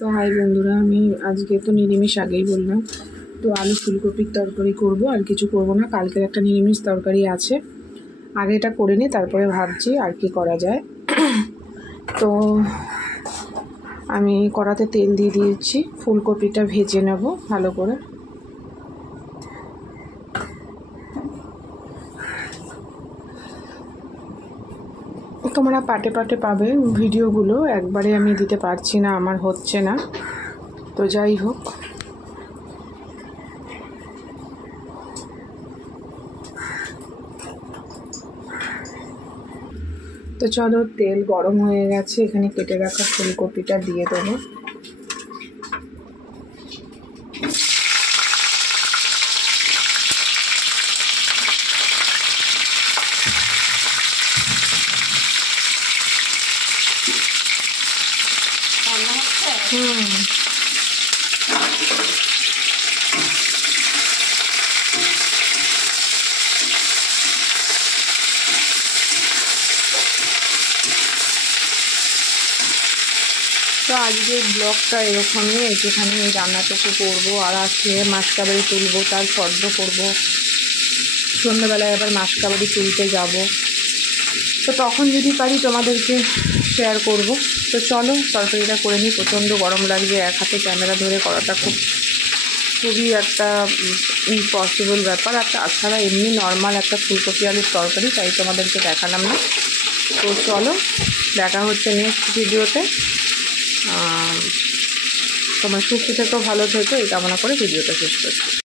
তো হাই বন্ধুরা, আমি আজকে তো নিরামিষ আগেই বললাম। তো আলু ফুলকপির তরকারি করব, আর কিছু করব না। কালকের একটা নিরামিষ তরকারি আছে, আগে এটা করে নিই, তারপরে ভাবছি আর কি করা যায়। তো আমি কড়াতে তেল দিয়ে দিয়েছি, ফুলকপিটা ভেজে নেব ভালো করে। তোমরা পাটে পাটে পাবে ভিডিওগুলো, একবারে আমি দিতে পারছি না, আমার হচ্ছে না। তো যাই হোক, তো চলো, তেল গরম হয়ে গেছে, এখানে কেটে রাখা ফুলকপিটা দিয়ে দেবো। তো আজকের ব্লগটা এরকমই, যেখানে এই রান্নাটুকু করবো আর আজকে মাসকাবারি তুলবো, তার ফর্দ করবো। সন্ধ্যাবেলায় আবার মাসকাবারি তুলতে যাব, তো তখন যদি পারি তোমাদেরকে শেয়ার করব। তো চলো তরকারিটা করে নিই। প্রচণ্ড গরম লাগছে, এক হাতে ক্যামেরা ধরে করাটা খুবই একটা ইম্পসিবল ব্যাপার। আর তাছাড়া এমনি নর্মাল একটা ফুলকপি আলুর তরকারি, তাই তোমাদেরকে দেখালাম না। তো চলো, দেখা হচ্ছে নেক্সট ভিডিওতে। তোমার সুস্থ থেকো, ভালো থেকো, এই কামনা করে ভিডিওটা শেষ করছি।